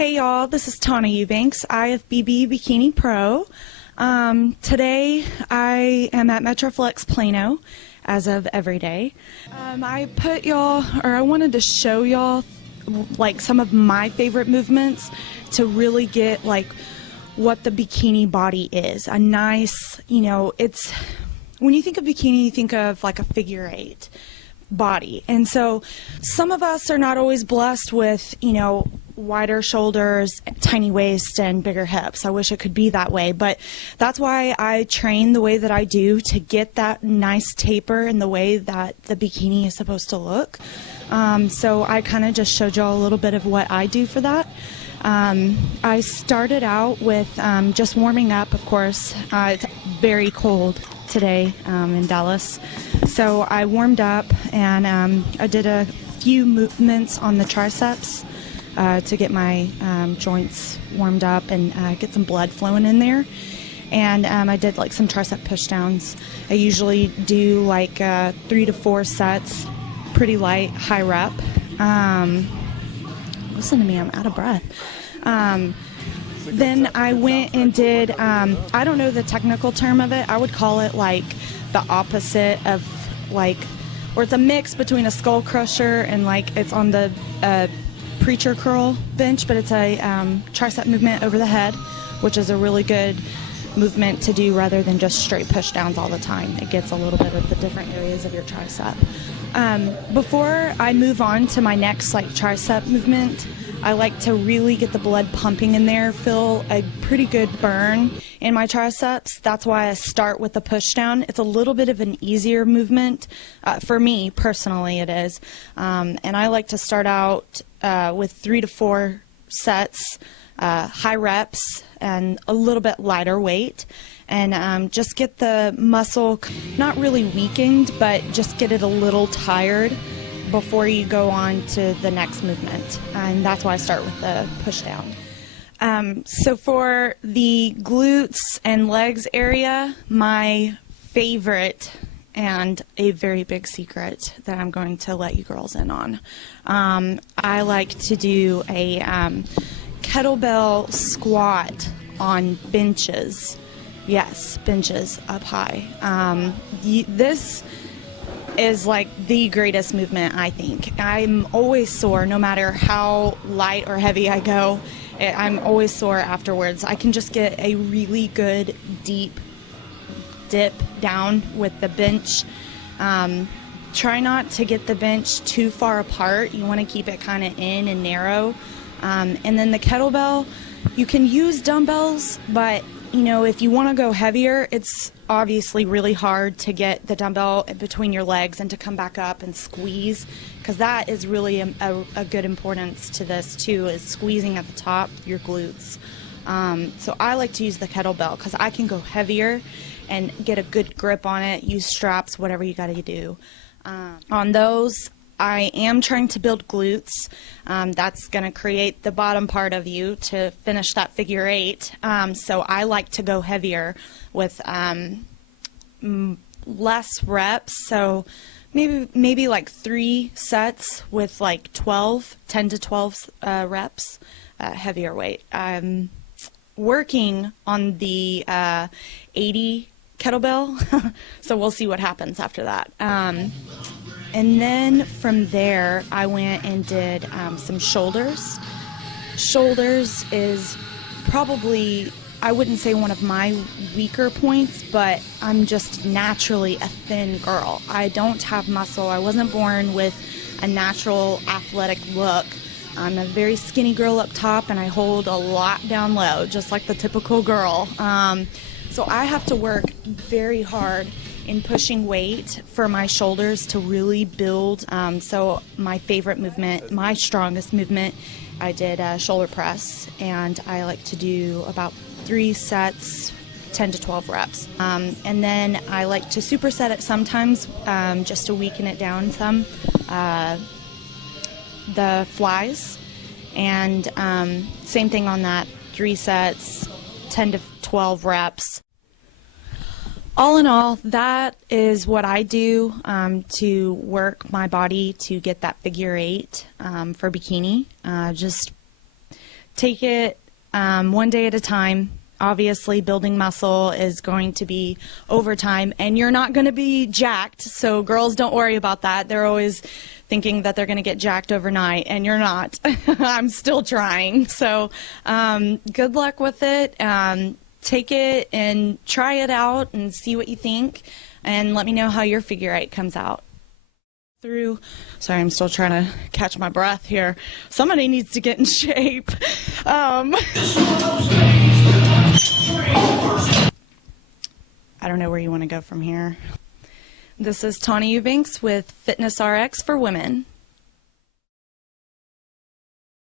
Hey y'all, this is Tawna Eubanks, IFBB Bikini Pro. Today I am at Metroflex Plano as of every day. I wanted to show y'all like some of my favorite movements to really get like what the bikini body is. A nice, it's when you think of bikini, you think of like a figure eight body. And so some of us are not always blessed with, wider shoulders, tiny waist, and bigger hips. I wish it could be that way, but that's why I train the way that I do to get that nice taper in the way that the bikini is supposed to look. So I kind of just showed y'all a little bit of what I do for that. I started out with just warming up, of course. It's very cold today in Dallas. So I warmed up and I did a few movements on the triceps to get my joints warmed up and get some blood flowing in there. And I did like some tricep push downs. I usually do like 3 to 4 sets, pretty light, high rep. Listen to me, I'm out of breath. Then I went and did, I don't know the technical term of it. I would call it like the opposite of like, or it's a mix between a skull crusher and like it's on the preacher curl bench, but it's a tricep movement over the head, which is a really good movement to do rather than just straight push downs all the time. It gets a little bit of the different areas of your tricep. Before I move on to my next like tricep movement, I like to really get the blood pumping in there, feel a pretty good burn in my triceps. That's why I start with the push down. It's a little bit of an easier movement. For me, personally, it is. And I like to start out with 3 to 4 sets, high reps, and a little bit lighter weight. And just get the muscle not really weakened, but just get it a little tired before you go on to the next movement. And that's why I start with the push down. So for the glutes and legs area, my favorite and a very big secret that I'm going to let you girls in on. I like to do a kettlebell squat on benches. Yes, benches up high. This is like the greatest movement, I think. I'm always sore no matter how light or heavy I go. I'm always sore afterwards. I can just get a really good deep dip down with the bench. Try not to get the bench too far apart. You want to keep it kind of in and narrow. And then the kettlebell, you can use dumbbells, but if you want to go heavier, it's obviously really hard to get the dumbbell between your legs and to come back up and squeeze, because that is really a good importance to this too, is squeezing at the top, your glutes. So I like to use the kettlebell because I can go heavier and get a good grip on it, use straps, whatever you got to do. On those, I am trying to build glutes. That's going to create the bottom part of you to finish that figure eight. So I like to go heavier with less reps. So maybe like 3 sets with like 10 to 12 reps, heavier weight. I'm working on the 80 kettlebell, so we'll see what happens after that. And then from there, I went and did some shoulders. Shoulders is probably, I wouldn't say one of my weaker points, but I'm just naturally a thin girl. I don't have muscle. I wasn't born with a natural athletic look. I'm a very skinny girl up top, and I hold a lot down low, just like the typical girl. So I have to work very hard in pushing weight for my shoulders to really build. So my favorite movement, my strongest movement, I did shoulder press, and I like to do about 3 sets, 10 to 12 reps. And then I like to superset it sometimes just to weaken it down some. The flies, and same thing on that, 3 sets, 10 to 12 reps. All in all, that is what I do to work my body to get that figure eight for bikini. Just take it one day at a time. Obviously, building muscle is going to be over time, and you're not going to be jacked, so girls, don't worry about that. They're always thinking that they're going to get jacked overnight, and you're not. I'm still trying. So good luck with it. Take it and try it out and see what you think, and let me know how your figure eight comes out. Sorry, I'm still trying to catch my breath here. Somebody needs to get in shape. I don't know where you want to go from here. This is Tawna Eubanks with FitnessRx for Women.